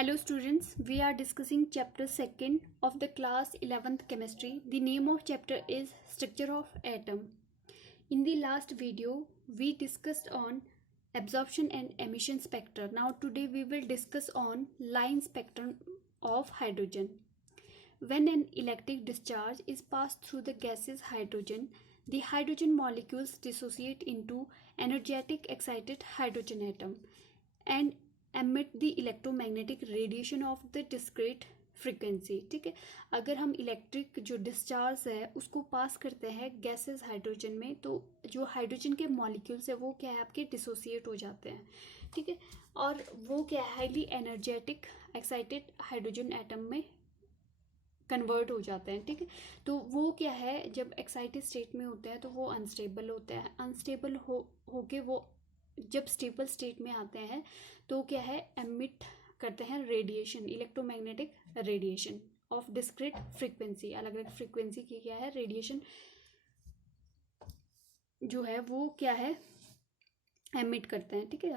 Hello students, we are discussing chapter 2nd of the class 11th chemistry. The name of chapter is Structure of Atom. In the last video, we discussed on absorption and emission spectra. Now today we will discuss on line spectrum of hydrogen. When an electric discharge is passed through the gaseous hydrogen, the hydrogen molecules dissociate into energetic excited hydrogen atom and emit the electromagnetic radiation of the discrete frequency. ठीक है, अगर हम electric जो discharge है उसको पास करते हैं gases hydrogen में, तो जो हाइड्रोजन के मॉलिक्यूल्स है वो क्या है आपके डिसोसिएट हो जाते हैं. ठीक है, और वो क्या है highly energetic excited hydrogen atom में कन्वर्ट हो जाते हैं. ठीक है, तो वो क्या है जब एक्साइटेड स्टेट में होते हैं तो वो अनस्टेबल होते हैं. अनस्टेबल होके वो जब स्टेबल स्टेट में आते हैं तो क्या है एमिट करते हैं radiation, electromagnetic radiation of discrete frequency. अलग अलग फ्रीक्वेंसी की क्या है रेडिएशन जो है वो क्या है एमिट करते हैं. ठीक है,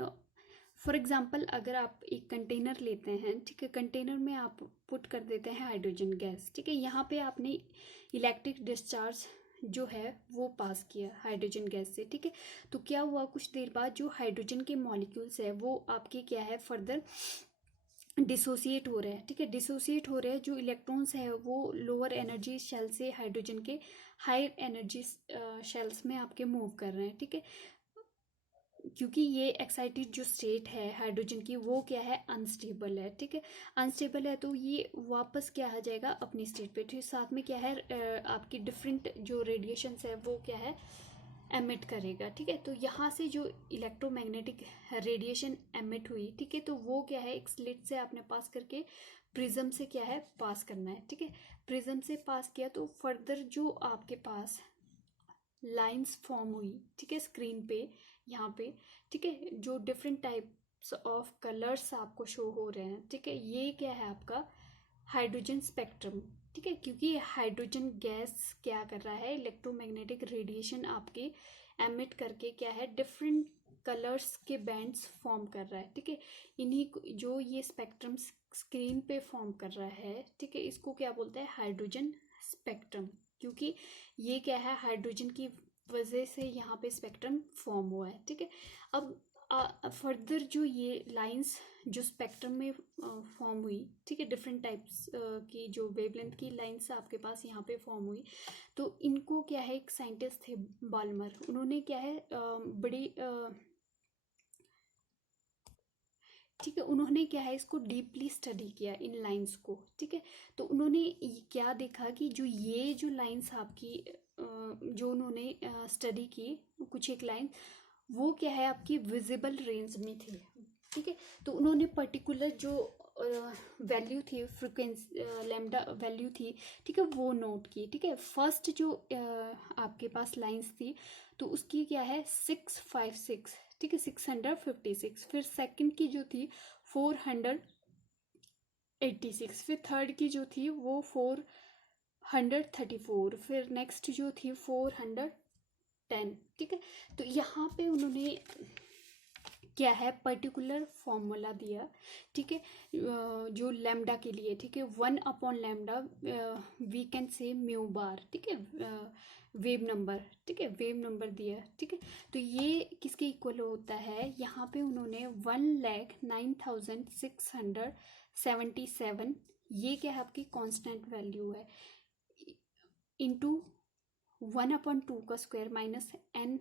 फॉर एग्जाम्पल अगर आप एक कंटेनर लेते हैं, ठीक है, कंटेनर में आप पुट कर देते हैं हाइड्रोजन गैस. ठीक है, यहाँ पे आपने इलेक्ट्रिक डिस्चार्ज जो है वो पास किया हाइड्रोजन गैस से. ठीक है, तो क्या हुआ कुछ देर बाद जो हाइड्रोजन के मॉलिक्यूल्स है वो आपके क्या है फर्दर डिसोसिएट हो रहे हैं. ठीक है, डिसोसिएट हो रहे हैं. जो इलेक्ट्रॉन्स है वो लोअर एनर्जी शेल से हाइड्रोजन के हायर एनर्जी शेल्स में आपके मूव कर रहे हैं. ठीक है, क्योंकि ये एक्साइटेड जो स्टेट है हाइड्रोजन की वो क्या है अनस्टेबल है. ठीक है, अनस्टेबल है तो ये वापस क्या आ जाएगा अपनी स्टेट पे. ठीक, साथ में क्या है आपकी डिफरेंट जो रेडिएशंस है वो क्या है एमिट करेगा. ठीक है, तो यहाँ से जो इलेक्ट्रोमैग्नेटिक रेडिएशन एमिट हुई, ठीक है, तो वो क्या है एक स्लिट से आपने पास करके प्रिज्म से क्या है पास करना है. ठीक है, प्रिज्म से पास किया तो फर्दर जो आपके पास लाइंस फॉर्म हुई, ठीक है, स्क्रीन पे यहाँ पे. ठीक है, जो डिफरेंट टाइप्स ऑफ कलर्स आपको शो हो रहे हैं. ठीक है, ये क्या है आपका हाइड्रोजन स्पेक्ट्रम. ठीक है, क्योंकि हाइड्रोजन गैस क्या कर रहा है इलेक्ट्रोमैग्नेटिक रेडिएशन आपके एमिट करके क्या है डिफरेंट कलर्स के बैंड्स फॉर्म कर रहा है. ठीक है, इन्हीं जो ये स्पेक्ट्रम स्क्रीन पे फॉर्म कर रहा है, ठीक है, इसको क्या बोलते हैं हाइड्रोजन स्पेक्ट्रम, क्योंकि ये क्या है हाइड्रोजन की वजह से यहाँ पे स्पेक्ट्रम फॉर्म हुआ है. ठीक है, अब फर्दर जो ये लाइंस जो स्पेक्ट्रम में फॉर्म हुई, ठीक है, डिफरेंट टाइप्स की जो वेवलेंथ की लाइंस आपके पास यहाँ पे फॉर्म हुई, तो इनको क्या है एक साइंटिस्ट थे बाल्मर, उन्होंने क्या है बड़ी ठीक है, उन्होंने क्या है इसको डीपली स्टडी किया इन लाइंस को. ठीक है, तो उन्होंने क्या देखा कि जो लाइंस आपकी जो उन्होंने स्टडी की कुछ एक लाइन वो क्या है आपकी विजिबल रेंज में थी. ठीक है, तो उन्होंने पर्टिकुलर जो वैल्यू थी फ्रिक्वेंसी लैम्डा वैल्यू थी, ठीक है, वो नोट की. ठीक है, फर्स्ट जो आपके पास लाइंस थी तो उसकी क्या है 656. ठीक है, 656. फिर सेकंड की जो थी 486. फिर थर्ड की जो थी वो 434. फिर नेक्स्ट जो थी 410. ठीक है, तो यहाँ पे उन्होंने क्या है पर्टिकुलर फॉर्मूला दिया. ठीक है, जो लैम्डा के लिए, ठीक है, 1/लैम्डा we can say mu bar. ठीक है, वेव नंबर. ठीक है, वेव नंबर दिया. ठीक है, तो ये किसके इक्वल होता है यहाँ पे उन्होंने 1,09,677, ये क्या है आपकी कांस्टेंट वैल्यू है, इंटू 1/2 का स्क्वायर माइनस n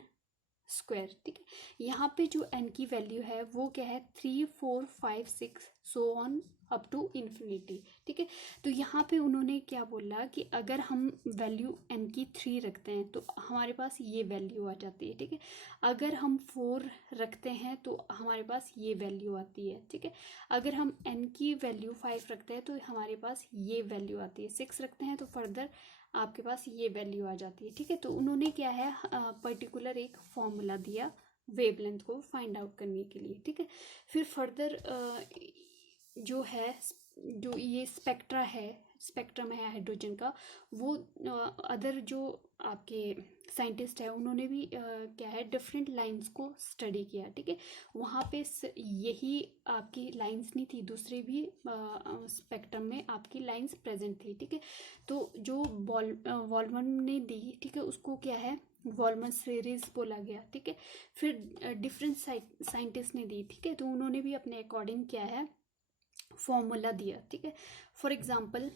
स्क्वायर. ठीक है, यहाँ पे जो n की वैल्यू है वो क्या है 3, 4, 5, 6 so on up to infinity. ठीक है, तो यहाँ पे उन्होंने क्या बोला कि अगर हम वैल्यू n की 3 रखते हैं तो हमारे पास ये वैल्यू आ जाती है. ठीक है, अगर हम 4 रखते हैं तो हमारे पास ये वैल्यू आती है. ठीक है, अगर हम n की वैल्यू 5 रखते हैं तो हमारे पास ये वैल्यू आती है. 6 रखते हैं तो फर्दर आपके पास ये वैल्यू आ जाती है. ठीक है, तो उन्होंने क्या है पर्टिकुलर एक फॉर्मूला दिया वेवलेंथ को फाइंड आउट करने के लिए. ठीक है, फिर फर्दर जो है जो ये स्पेक्ट्रम है हाइड्रोजन का, वो अदर जो आपके साइंटिस्ट है उन्होंने भी क्या है डिफरेंट लाइंस को स्टडी किया, ठीक है। वहाँ पे यही आपकी लाइंस नहीं थी, दूसरे भी स्पेक्ट्रम में आपकी लाइंस प्रेजेंट थी, ठीक है। तो जो वॉल्मर ने दी, ठीक है, उसको क्या है वॉल्मर सीरीज बोला गया, ठीक है। फिर डिफरेंट साइंटिस्ट ने दी, ठीक है, तो उन्होंने भी अपने अकॉर्डिंग क्या है फॉर्मूला दिया, ठीक है। फॉर एग्जाम्पल,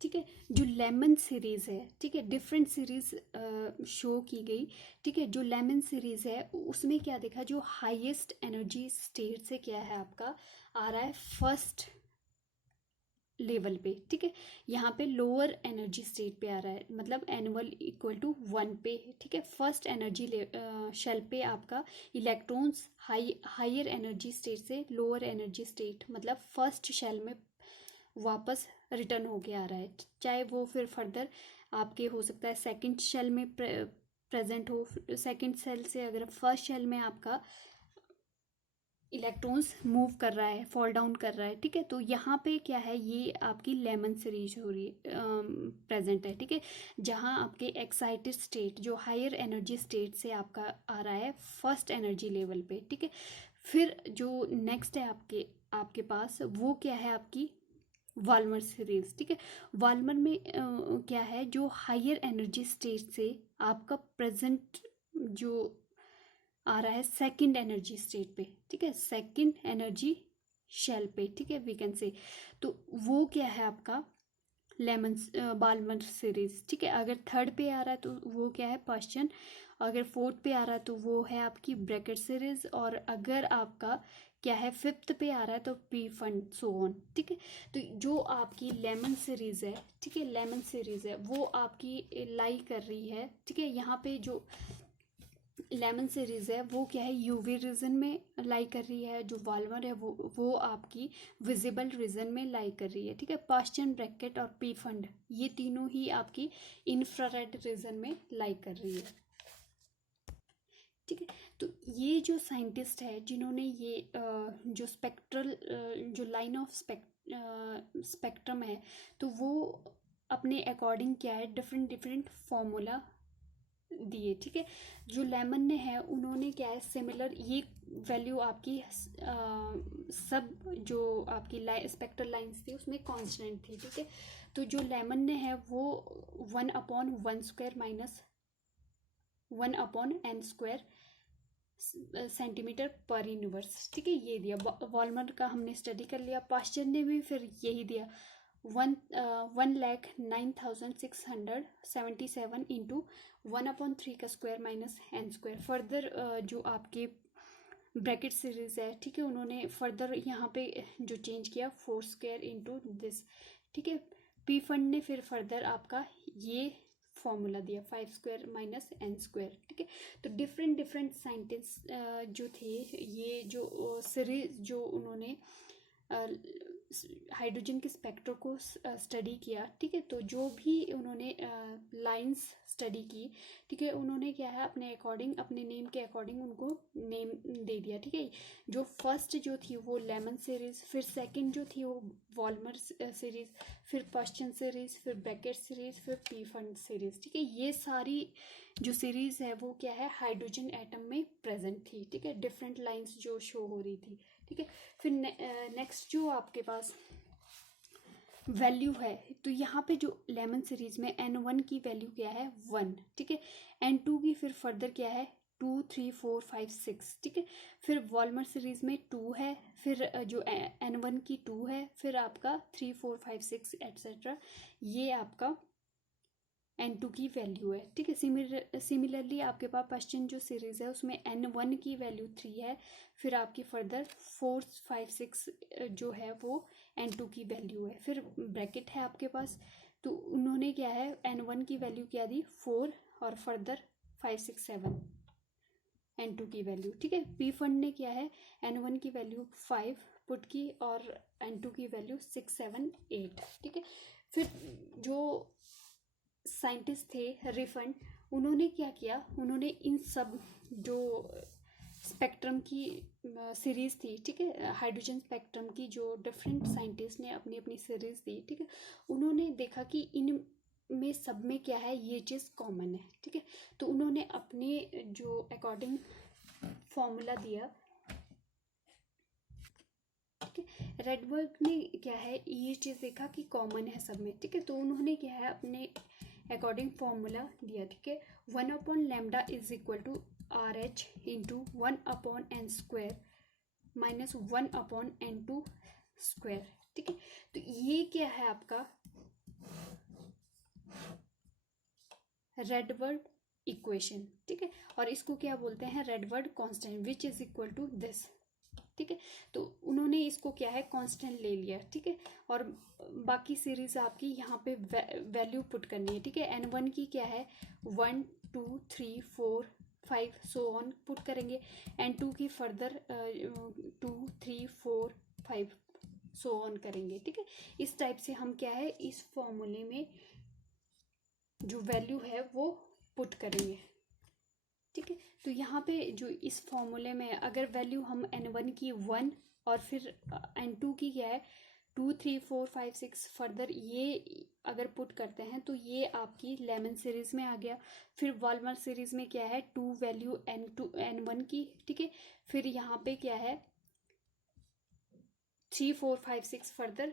ठीक है, जो लेमन सीरीज है, ठीक है, डिफरेंट सीरीज शो की गई, ठीक है। जो लेमन सीरीज है उसमें क्या देखा, जो हाईएस्ट एनर्जी स्टेट से क्या है आपका आ रहा है फर्स्ट लेवल पे, ठीक है। यहाँ पे लोअर एनर्जी स्टेट पे आ रहा है, मतलब एनुअल इक्वल टू 1 पे, ठीक है। फर्स्ट एनर्जी शेल पे आपका इलेक्ट्रॉन्स हायर एनर्जी स्टेट से लोअर एनर्जी स्टेट, मतलब फर्स्ट शेल में वापस रिटर्न होके आ रहा है, चाहे वो फिर फर्दर आपके हो सकता है सेकंड शेल में प्रेजेंट हो, सेकंड शेल से अगर फर्स्ट शेल में आपका इलेक्ट्रॉन्स मूव कर रहा है, फॉल डाउन कर रहा है, ठीक है। तो यहाँ पे क्या है, ये आपकी लेमन सीरीज हो रही है प्रेजेंट है, ठीक है, जहाँ आपके एक्साइटेड स्टेट जो हायर एनर्जी स्टेट से आपका आ रहा है फर्स्ट एनर्जी लेवल पे, ठीक है। फिर जो नेक्स्ट है आपके पास वो क्या है आपकी वाल्मर सीरीज, ठीक है। वाल्मर में क्या है, जो हायर एनर्जी स्टेट से आपका प्रेजेंट जो आ रहा है सेकंड एनर्जी स्टेट पे, ठीक है, सेकंड एनर्जी शेल पे, ठीक है, वी कैन से। तो वो क्या है आपका लेमन बाल्मर सीरीज, ठीक है। अगर थर्ड पे आ रहा है तो वो क्या है पर्शियन, अगर फोर्थ पे आ रहा है तो वो है आपकी ब्रैकेट सीरीज, और अगर आपका क्या है फिफ्थ पे आ रहा है तो पी फंड सो ऑन, ठीक है। तो जो आपकी लेमन सीरीज है, ठीक है, लेमन सीरीज है वो आपकी लाई कर रही है, ठीक है। यहाँ पे जो लेमन सीरीज है वो क्या है यूवी रीजन में लाई कर रही है, जो वाल्मर है वो आपकी विजिबल रीजन में लाई कर रही है, ठीक है। पास्चन, ब्रैकेट और पी फंड ये तीनों ही आपकी इंफ्रारेड रीजन में लाई कर रही है, ठीक है। तो ये जो साइंटिस्ट है जिन्होंने ये जो स्पेक्ट्रल जो लाइन ऑफ स्पेक्ट्रम है, तो वो अपने अकॉर्डिंग क्या है डिफरेंट डिफरेंट फॉर्मूला दिए, ठीक है। जो लेमन ने है उन्होंने क्या है सिमिलर ये वैल्यू आपकी सब जो आपकी स्पेक्ट्रल लाइंस थी उसमें कांस्टेंट थी, ठीक है। तो जो लेमन ने है वो 1/1² माइनस 1/n² सेंटीमीटर पर यूनिवर्स, ठीक है, ये दिया। वॉल्मर का हमने स्टडी कर लिया, पास्चर ने भी फिर यही दिया 1,09,677 इंटू 1/3 का स्क्वायर माइनस n²। फर्दर जो आपके ब्रैकेट सीरीज है, ठीक है, उन्होंने फर्दर यहाँ पे जो चेंज किया 4² इंटू दिस, ठीक है। पी फंड ने फिर फर्दर आपका ये फॉर्मूला दिया 5² माइनस n², ठीक है। तो डिफरेंट डिफरेंट साइंटिस्ट जो थे, ये जो सीरीज जो उन्होंने हाइड्रोजन के स्पेक्ट्रो को स्टडी किया, ठीक है। तो जो भी उन्होंने लाइंस स्टडी की, ठीक है, उन्होंने क्या है अपने अकॉर्डिंग अपने नेम के अकॉर्डिंग उनको नेम दे दिया, ठीक है। जो फर्स्ट जो थी वो लेमन सीरीज, फिर सेकंड जो थी वो वॉल्मर सीरीज, फिर पर्शियन सीरीज, फिर ब्रैकेट सीरीज, फिर पी फंड सीरीज, ठीक है। ये सारी जो सीरीज है वो क्या है हाइड्रोजन एटम में प्रेजेंट थी, ठीक है, डिफरेंट लाइंस जो शो हो रही थी, ठीक है। फिर नेक्स्ट जो आपके पास वैल्यू है, तो यहाँ पे जो लेमन सीरीज में n1 की वैल्यू क्या है 1, ठीक है। n2 की फिर फर्दर क्या है 2, 3, 4, 5, 6, ठीक है। फिर वॉल्मर सीरीज में 2 है, फिर जो n1 की 2 है, फिर आपका 3, 4, 5, 6 एट्सेट्रा, ये आपका n2 की वैल्यू है, ठीक है। सिमिलरली आपके पास क्वेश्चन जो सीरीज है उसमें n1 की वैल्यू 3 है, फिर आपकी फर्दर 4, 5, 6 जो है वो n2 की वैल्यू है, फिर ब्रैकेट है आपके पास। तो उन्होंने क्या है n1 की वैल्यू क्या दी 4 और फर्दर 5, 6, 7 n2 की वैल्यू, ठीक है। पी फंड ने क्या है n1 की वैल्यू 5 पुट की और n2 की वैल्यू 6, 7, 8, ठीक है। फिर जो साइंटिस्ट थे रिफंड, उन्होंने क्या किया, उन्होंने इन सब जो स्पेक्ट्रम की सीरीज थी, ठीक है, हाइड्रोजन स्पेक्ट्रम की जो डिफरेंट साइंटिस्ट ने अपनी अपनी सीरीज दी, ठीक है, उन्होंने देखा कि इन में सब में क्या है, ये चीज़ कॉमन है, ठीक है। तो उन्होंने अपने जो अकॉर्डिंग फॉर्मूला दिया, ठीक है। रेडबर्ग ने क्या है, ये चीज़ देखा कि कॉमन है सब में, ठीक है। तो उन्होंने क्या है, अपने अकॉर्डिंग फॉर्मूला दिया, ठीक है। 1/λ is equal to RH into 1/n² minus 1/n2 square, ठीक है। तो ये क्या है आपका रेडबर्ग इक्वेशन, ठीक है। और इसको क्या बोलते हैं, Rydberg constant which is equal to this, ठीक है। तो उन्होंने इसको क्या है, कांस्टेंट ले लिया, ठीक है। और बाकी सीरीज आपकी यहाँ पे वैल्यू पुट करनी है, ठीक है। N1 की क्या है 1 2 3 4 5 सो ऑन पुट करेंगे, N2 की फर्दर 2 3 4 5 सो ऑन करेंगे, ठीक है। इस टाइप से हम क्या है, इस फॉर्मूले में जो वैल्यू है वो पुट करेंगे, ठीक है। तो यहाँ पे जो इस फॉर्मूले में अगर वैल्यू हम N1 की 1 और फिर N2 की क्या है 2 3 4 5 6 फर्दर ये अगर पुट करते हैं तो ये आपकी लेमन सीरीज में आ गया। फिर वालमार्ट सीरीज में क्या है 2 वैल्यू N1 की, ठीक है। फिर यहाँ पे क्या है 3 4 5 6 फर्दर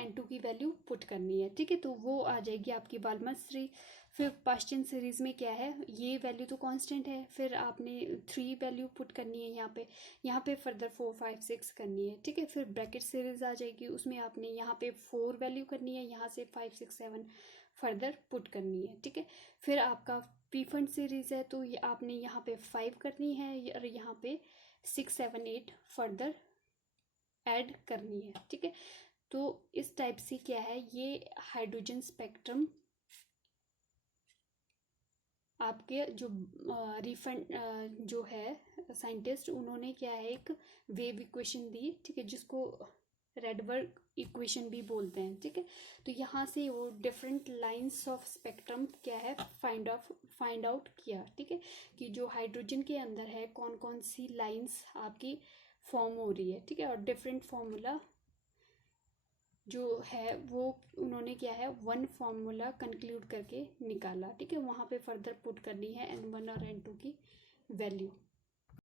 N2 की वैल्यू पुट करनी है, ठीक है। तो वो आ जाएगी आपकी वालमार्ट सीरीज। फिर पास्टियन सीरीज में क्या है, ये वैल्यू तो कांस्टेंट है, फिर आपने 3 वैल्यू पुट करनी है यहाँ पे फर्दर 4 5 6 करनी है, ठीक है। फिर ब्रैकेट सीरीज आ जाएगी, उसमें आपने यहाँ पे 4 वैल्यू करनी है, यहाँ से 5 6 7 फर्दर पुट करनी है, ठीक है। फिर आपका पीफंड सीरीज है, तो ये आपने यहाँ पे 5 करनी है और यहाँ पे 6 7 8 फर्दर ऐड करनी है, ठीक है। तो इस टाइप से क्या है, ये हाइड्रोजन स्पेक्ट्रम आपके जो रिफंड जो है साइंटिस्ट, उन्होंने क्या है एक वेव इक्वेशन दी, ठीक है, जिसको रेडबर्ग इक्वेशन भी बोलते हैं, ठीक है। तो यहाँ से वो डिफरेंट लाइंस ऑफ स्पेक्ट्रम क्या है फाइंड आउट किया, ठीक है, कि जो हाइड्रोजन के अंदर है कौन कौन सी लाइंस आपकी फॉर्म हो रही है, ठीक है। और डिफरेंट फॉर्मूला जो है वो उन्होंने क्या है वन फॉर्मूला कंक्लूड करके निकाला, ठीक है। वहाँ पे फर्दर पुट करनी है N1 और N2 की वैल्यू।